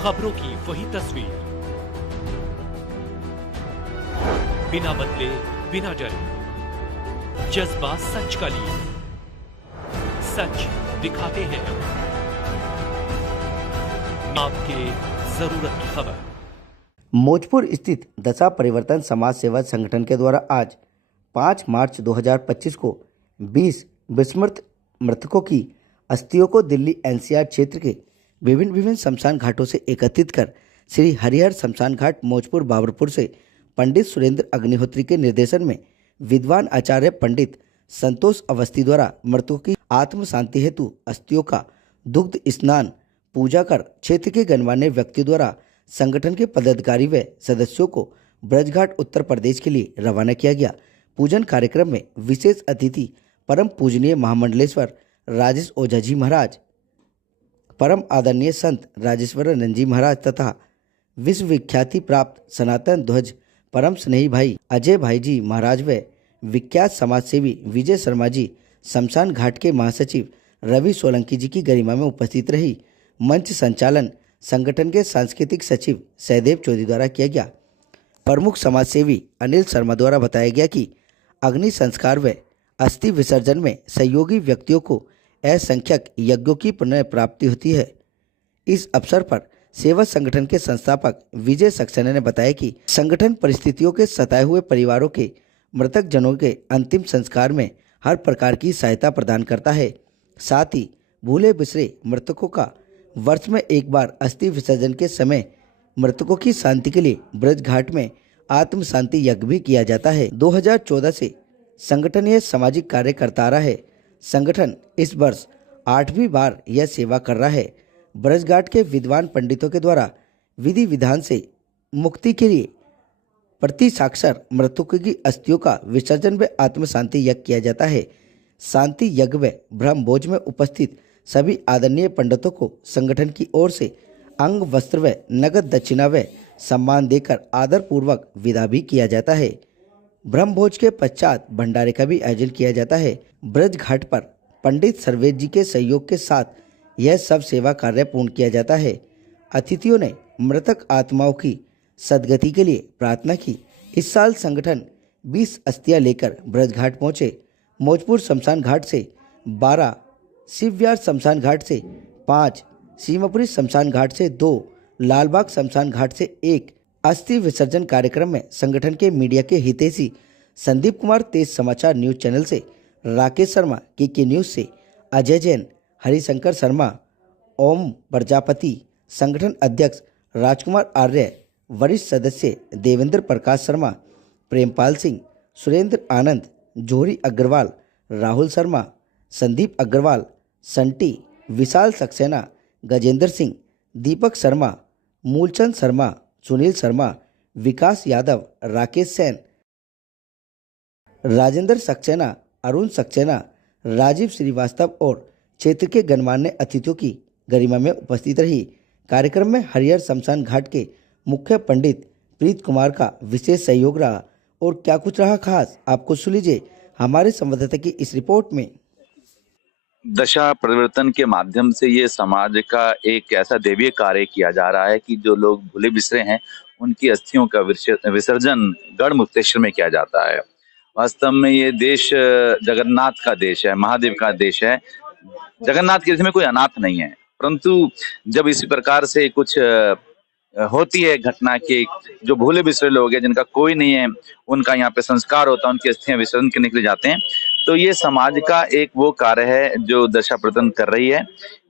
खबरों की वही तस्वीर, बिना बदले बिना डरे, जज्बा सच का लिए, सच दिखाते हैं हम, आपके जरूरत की खबर। मौजपुर स्थित दशा परिवर्तन समाज सेवा संगठन के द्वारा आज 5 मार्च 2025 को 20 विस्मृत मृतकों की अस्थियों को दिल्ली एनसीआर क्षेत्र के विभिन्न शमशान घाटों से एकत्रित कर श्री हरिहर शमशान घाट मौजपुर बाबरपुर से पंडित सुरेंद्र अग्निहोत्री के निर्देशन में विद्वान आचार्य पंडित संतोष अवस्थी द्वारा मृतकों की आत्म शांति हेतु अस्थियों का दुग्ध स्नान पूजा कर क्षेत्र के गणमान्य व्यक्तियों द्वारा संगठन के पदाधिकारी व सदस्यों को ब्रजघाट उत्तर प्रदेश के लिए रवाना किया गया। पूजन कार्यक्रम में विशेष अतिथि परम पूजनीय महामंडलेश्वर राजेश ओझा जी महाराज, परम आदरणीय संत राजेश्वरानंद जी महाराज तथा विश्व विख्याति प्राप्त सनातन ध्वज परम स्नेही भाई अजय भाई जी महाराज व विख्यात समाजसेवी विजय शर्मा जी, शमशान घाट के महासचिव रवि सोलंकी जी की गरिमा में उपस्थित रही। मंच संचालन संगठन के सांस्कृतिक सचिव सहदेव चौधरी द्वारा किया गया। प्रमुख समाजसेवी अनिल शर्मा द्वारा बताया गया कि अग्नि संस्कार व अस्थि विसर्जन में सहयोगी व्यक्तियों को असंख्यक यज्ञों की पुनः प्राप्ति होती है। इस अवसर पर सेवा संगठन के संस्थापक विजय सक्सेना ने बताया कि संगठन परिस्थितियों के सताए हुए परिवारों के मृतक जनों के अंतिम संस्कार में हर प्रकार की सहायता प्रदान करता है। साथ ही भूले बिसरे मृतकों का वर्ष में एक बार अस्थि विसर्जन के समय मृतकों की शांति के लिए ब्रज घाट में आत्म शांति यज्ञ भी किया जाता है। 2014 से संगठन यह सामाजिक कार्य करता रहा है। संगठन इस वर्ष 8वीं बार यह सेवा कर रहा है। ब्रज घाट के विद्वान पंडितों के द्वारा विधि विधान से मुक्ति के लिए प्रति साक्षर मृतकों की अस्थियों का विसर्जन व आत्म शांति यज्ञ किया जाता है। शांति यज्ञ व ब्रह्म भोज में उपस्थित सभी आदरणीय पंडितों को संगठन की ओर से अंग वस्त्र व नगद दक्षिणा व सम्मान देकर आदर पूर्वक विदा भी किया जाता है। ब्रह्म भोज के पश्चात भंडारे का भी आयोजन किया जाता है। ब्रज घाट पर पंडित सर्वेश जी के सहयोग के साथ यह सब सेवा कार्य पूर्ण किया जाता है। अतिथियों ने मृतक आत्माओं की सदगति के लिए प्रार्थना की। इस साल संगठन 20 अस्थियां लेकर ब्रज घाट पहुंचे। मौजपुर शमशान घाट से 12, शिवविहार शमशान घाट से 5, सीमापुरी शमशान घाट से 2, लालबाग शमशान घाट से 1 अस्थि विसर्जन कार्यक्रम में संगठन के मीडिया के हितैषी संदीप कुमार, तेज समाचार न्यूज चैनल से राकेश शर्मा, के न्यूज से अजय जैन, हरिशंकर शर्मा, ओम प्रजापति, संगठन अध्यक्ष राजकुमार आर्य, वरिष्ठ सदस्य देवेंद्र प्रकाश शर्मा, प्रेमपाल सिंह, सुरेंद्र आनंद, जोहरी अग्रवाल, राहुल शर्मा, संदीप अग्रवाल, संटी, विशाल सक्सेना, गजेंद्र सिंह, दीपक शर्मा, मूलचंद शर्मा, सुनील शर्मा, विकास यादव, राकेश सेन, राजेंद्र सक्सेना, अरुण सक्सेना, राजीव श्रीवास्तव और क्षेत्र के गणमान्य अतिथियों की गरिमा में उपस्थित रही। कार्यक्रम में हरिहर शमशान घाट के मुख्य पंडित प्रीत कुमार का विशेष सहयोग रहा। और क्या कुछ रहा खास, आपको सुन लीजिए हमारे संवाददाता की इस रिपोर्ट में। दशा परिवर्तन के माध्यम से ये समाज का एक ऐसा दैवीय कार्य किया जा रहा है कि जो लोग भूले बिसरे हैं उनकी अस्थियों का विसर्जन गढ़मुक्तेश्वर में किया जाता है। वास्तव में ये देश जगन्नाथ का देश है, महादेव का देश है। जगन्नाथ के देश में कोई अनाथ नहीं है, परंतु जब इसी प्रकार से कुछ होती है घटना कि जो भूले बिसरे लोग हैं जिनका कोई नहीं है, उनका यहाँ पे संस्कार होता है, उनकी अस्थियां विसर्जन करने के लिए जाते हैं। तो ये समाज का एक वो कार्य है जो दशा प्रदान कर रही है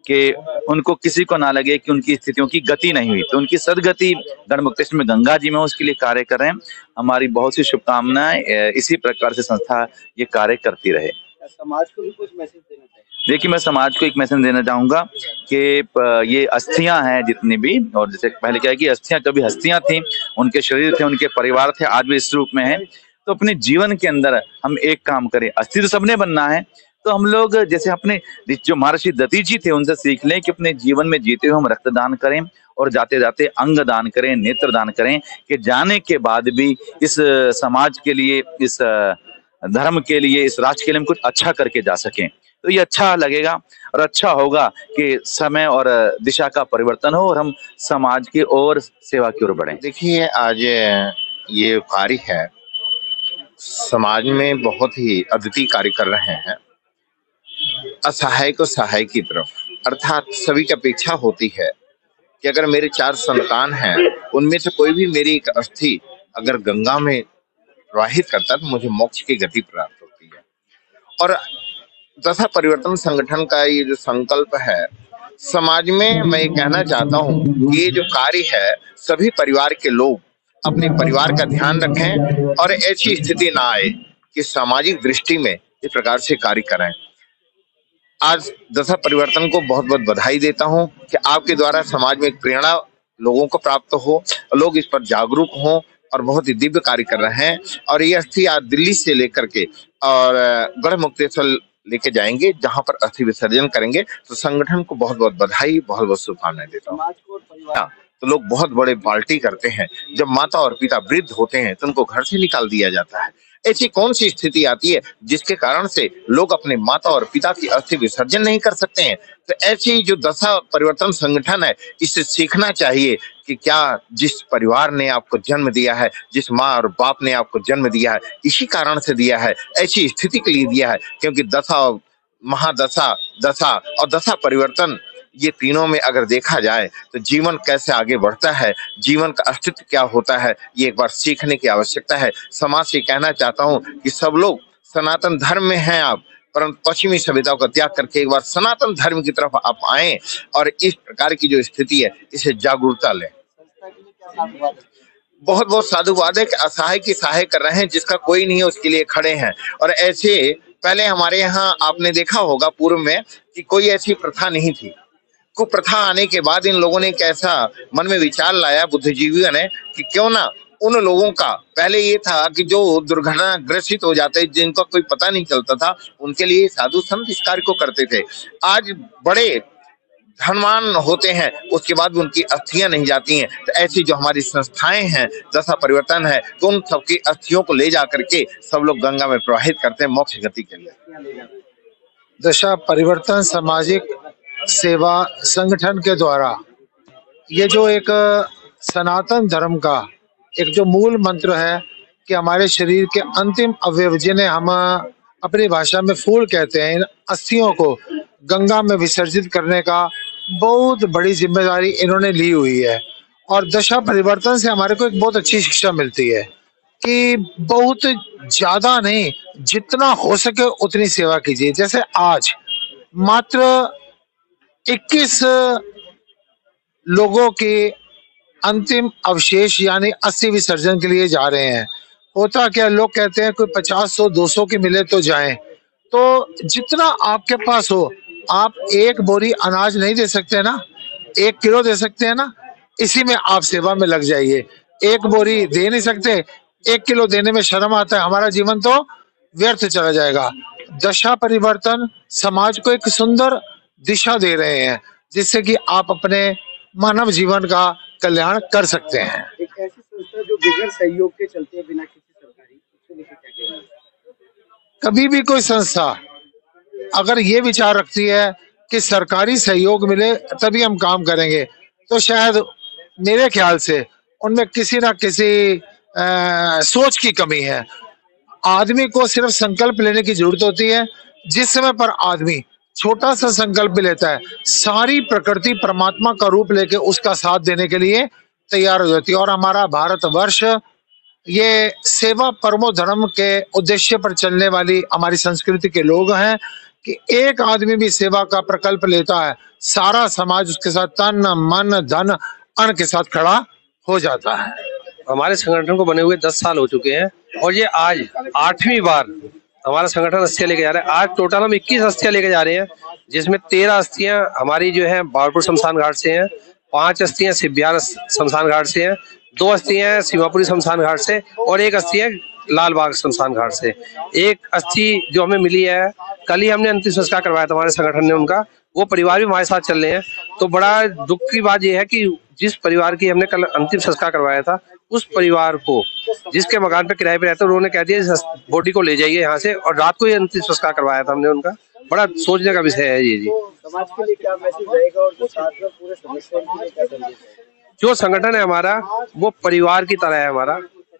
कि उनको किसी को ना लगे कि उनकी स्थितियों की गति नहीं हुई, तो उनकी सदगति गढ़मुक्तेश्वर में गंगा जी में उसके लिए कार्य कर रहे हैं। हमारी बहुत सी शुभकामनाएं, इसी प्रकार से संस्था ये कार्य करती रहे। समाज को भी कुछ मैसेज देना चाहिए। देखिए, मैं समाज को एक मैसेज देना चाहूंगा कि ये अस्थियां हैं जितनी भी, और जैसे पहले क्या है कि अस्थियां कभी हस्तियां थी, उनके शरीर थे, उनके परिवार थे, आज भी इस रूप में है। तो अपने जीवन के अंदर हम एक काम करें, अस्थि तो सबने बनना है, तो हम लोग जैसे अपने जो महर्षि दधीची थे उनसे सीख लें कि अपने जीवन में जीते हुए हम रक्तदान करें और जाते जाते अंग दान करें, नेत्र दान करें, कि जाने के बाद भी इस समाज के लिए, इस धर्म के लिए, इस राष्ट्र के लिए हम कुछ अच्छा करके जा सकें। तो ये अच्छा लगेगा और अच्छा होगा कि समय और दिशा का परिवर्तन हो और हम समाज की ओर सेवा की ओर बढ़ें। देखिए, आज ये कार्य है, समाज में बहुत ही अद्वितीय कार्य कर रहे हैं। असहाय को सहाय की तरफ, अर्थात सभी की अपेक्षा होती है कि अगर मेरे 4 संतान हैं, उनमें से कोई भी मेरी एक अस्थि अगर गंगा में प्रवाहित करता है तो मुझे मोक्ष की गति प्राप्त होती है। और दशा परिवर्तन संगठन का ये जो संकल्प है, समाज में मैं ये कहना चाहता हूँ कि ये जो कार्य है, सभी परिवार के लोग अपने परिवार का ध्यान रखें और ऐसी स्थिति ना आए कि सामाजिक दृष्टि में इस प्रकार से कार्य करें। आज दशा परिवर्तन को बहुत बहुत बधाई देता हूं कि आपके द्वारा समाज में एक प्रेरणा लोगों को प्राप्त हो, लोग इस पर जागरूक हों और बहुत ही दिव्य कार्य कर रहे हैं। और ये अस्थि आज दिल्ली से लेकर के और गढ़मुक्तेश्वर लेके जाएंगे, जहां पर अस्थि विसर्जन करेंगे। तो संगठन को बहुत बहुत बधाई, बहुत बहुत शुभकामनाएं देता हूँ। तो लोग बहुत बड़े पार्टी करते हैं, जब माता और पिता वृद्ध होते हैं तो उनको घर से निकाल दिया जाता है। ऐसी कौन सी स्थिति आती है जिसके कारण से लोग अपने माता और पिता की अस्थि विसर्जन नहीं कर सकते हैं? तो ऐसी जो दशा परिवर्तन संगठन है, इससे सीखना चाहिए कि क्या जिस परिवार ने आपको जन्म दिया है, जिस माँ और बाप ने आपको जन्म दिया है, इसी कारण से दिया है, ऐसी स्थिति के लिए दिया है। क्योंकि दशा, महादशा, दशा और दशा परिवर्तन, ये तीनों में अगर देखा जाए तो जीवन कैसे आगे बढ़ता है, जीवन का अस्तित्व क्या होता है, ये एक बार सीखने की आवश्यकता है। समाज से कहना चाहता हूँ कि सब लोग सनातन धर्म में हैं आप, परंतु पश्चिमी सभ्यताओं का त्याग करके एक बार सनातन धर्म की तरफ आप आएं और इस प्रकार की जो स्थिति है, इसे जागरूकता लें। बहुत बहुत साधुवाद है कि असहाय की सहाय कर रहे हैं, जिसका कोई नहीं है उसके लिए खड़े हैं। और ऐसे पहले हमारे यहाँ आपने देखा होगा पूर्व में कि कोई ऐसी प्रथा नहीं थी। कुप्रथा आने के बाद इन लोगों ने कैसा मन में विचार लाया बुद्धिजीवियों ने कि क्यों ना उन लोगों का, पहले ये था कि जो दुर्घटना ग्रसित हो जाते, जिनका कोई पता नहीं चलता था, उनके लिए साधु संत इस कार्य को करते थे। आज बड़े धनवान होते हैं, उसके बाद भी उनकी अस्थियां नहीं जाती हैं। तो ऐसी जो हमारी संस्थाएं हैं, दशा परिवर्तन है, तो उन सबकी अस्थियों को ले जा करके सब लोग गंगा में प्रवाहित करते हैं मोक्ष गति के लिए। दशा परिवर्तन सामाजिक सेवा संगठन के द्वारा ये जो एक सनातन धर्म का एक जो मूल मंत्र है कि हमारे शरीर के अंतिम अवयव, जिन्हें हम अपनी भाषा में फूल कहते हैं, इन अस्थियों को गंगा में विसर्जित करने का बहुत बड़ी जिम्मेदारी इन्होंने ली हुई है। और दशा परिवर्तन से हमारे को एक बहुत अच्छी शिक्षा मिलती है कि बहुत ज्यादा नहीं, जितना हो सके उतनी सेवा कीजिए। जैसे आज मात्र 21 लोगों के अंतिम अवशेष यानी अस्थि विसर्जन के लिए जा रहे हैं। होता क्या, लोग कहते हैं कोई 50, 100, 200 के मिले तो जाएं। तो जितना आपके पास हो, आप एक बोरी अनाज नहीं दे सकते ना, 1 किलो दे सकते हैं ना, इसी में आप सेवा में लग जाइए। 1 बोरी दे नहीं सकते, 1 किलो देने में शर्म आता है, हमारा जीवन तो व्यर्थ चला जाएगा। दशा परिवर्तन समाज को एक सुंदर दिशा दे रहे हैं, जिससे कि आप अपने मानव जीवन का कल्याण कर सकते हैं। एक ऐसी संस्था जो बगैर सहयोग के चलते हैं, बिना किसी सरकारी, उसको लेकर क्या कहेंगे? कभी भी कोई संस्था अगर ये विचार रखती है कि सरकारी सहयोग मिले तभी हम काम करेंगे, तो शायद मेरे ख्याल से उनमें किसी ना किसी सोच की कमी है। आदमी को सिर्फ संकल्प लेने की जरूरत होती है। जिस समय पर आदमी छोटा सा संकल्प भी लेता है, सारी प्रकृति परमात्मा का रूप लेके उसका साथ देने के लिए तैयार हो जाती है। और हमारा भारतवर्ष ये सेवा परमो धर्म के उद्देश्य पर चलने वाली हमारी संस्कृति के लोग हैं कि एक आदमी भी सेवा का प्रकल्प लेता है, सारा समाज उसके साथ तन मन धन अन्न के साथ खड़ा हो जाता है। हमारे संगठन को बने हुए 10 साल हो चुके हैं और ये आज 8वीं बार हमारा संगठन अस्थियां लेके जा रहा है। आज टोटल हम 21 अस्थियां लेके जा रहे हैं, जिसमें 13 अस्थियां हमारी जो है बावरपुर शमशान घाट से हैं, 5 अस्थियां सिब्बियार शमशान घाट से हैं, 2 अस्थियां सीमापुरी शमशान घाट से और 1 अस्थि है लाल बाग शमशान घाट से। 1 अस्थि जो हमें मिली है, कल ही हमने अंतिम संस्कार करवाया था हमारे संगठन ने उनका, वो परिवार भी हमारे साथ चल रहे हैं। तो बड़ा दुख की बात यह है कि जिस परिवार की हमने कल अंतिम संस्कार करवाया था, उस परिवार को जिसके मकान पे किराए पे रहते, उन्होंने कह दिया बॉडी को ले जाइए यहाँ से, और रात को ही अंतिम संस्कार करवाया था हमने उनका। बड़ा सोचने का विषय है ये जी। समाज के लिए क्या मैसेज रहेगा और जो साथ में पूरे सदस्य के लिए क्या संदेश है? जो संगठन है हमारा वो परिवार की तरह है हमारा,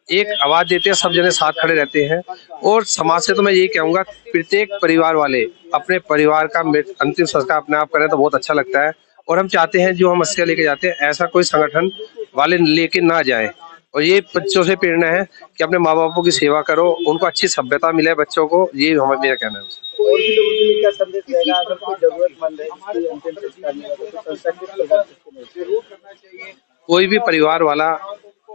एक आवाज देते हैं, सब जने साथ खड़े रहते हैं। और समाज से तो मैं यही कहूंगा, प्रत्येक परिवार वाले अपने परिवार का अंतिम संस्कार अपने आप करें तो बहुत अच्छा लगता है। और हम चाहते हैं जो हम अस्थियां लेके जाते हैं ऐसा कोई संगठन वाले लेके ना जाए। और ये बच्चों से प्रेरणा है कि अपने माँ बापों की सेवा करो, उनको अच्छी सभ्यता मिले बच्चों को, ये मेरा कहना है। और भी लोगों के लिए क्या संदेश रहेगा अगर कोई जरूरतमंद है जिसकी अंतिम संस्कार नहीं होगा तो संस्था किस प्रकार से जरूर करना चाहिए? कोई भी परिवार वाला,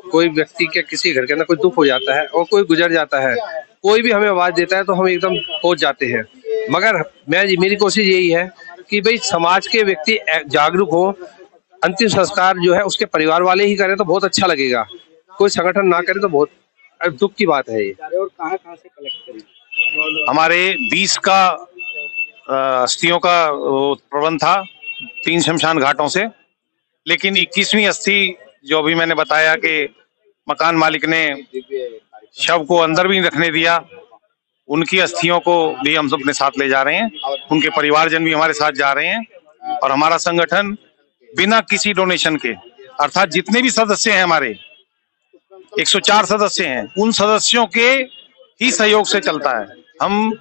कोई व्यक्ति के किसी घर के अंदर कोई दुख हो जाता है और कोई गुजर जाता है, कोई भी हमें आवाज देता है तो हम एकदम पहुंच जाते हैं। मगर मेरी कोशिश यही है कि भाई समाज के व्यक्ति जागरूक हो, अंतिम संस्कार जो है उसके परिवार वाले ही करें तो बहुत अच्छा लगेगा, कोई संगठन ना करे तो बहुत दुख की बात है ये। और कहाँ से कलेक्ट करें? हमारे 20 का अस्थियों का प्रबंध था 3 शमशान घाटों से, लेकिन 21वीं अस्थि जो अभी मैंने बताया कि मकान मालिक ने शव को अंदर भी नहीं रखने दिया, उनकी अस्थियों को भी हम सब अपने साथ ले जा रहे हैं, उनके परिवारजन भी हमारे साथ जा रहे हैं। और हमारा संगठन बिना किसी डोनेशन के, अर्थात जितने भी सदस्य हैं हमारे 104 सदस्य हैं, उन सदस्यों के ही सहयोग से चलता है। हम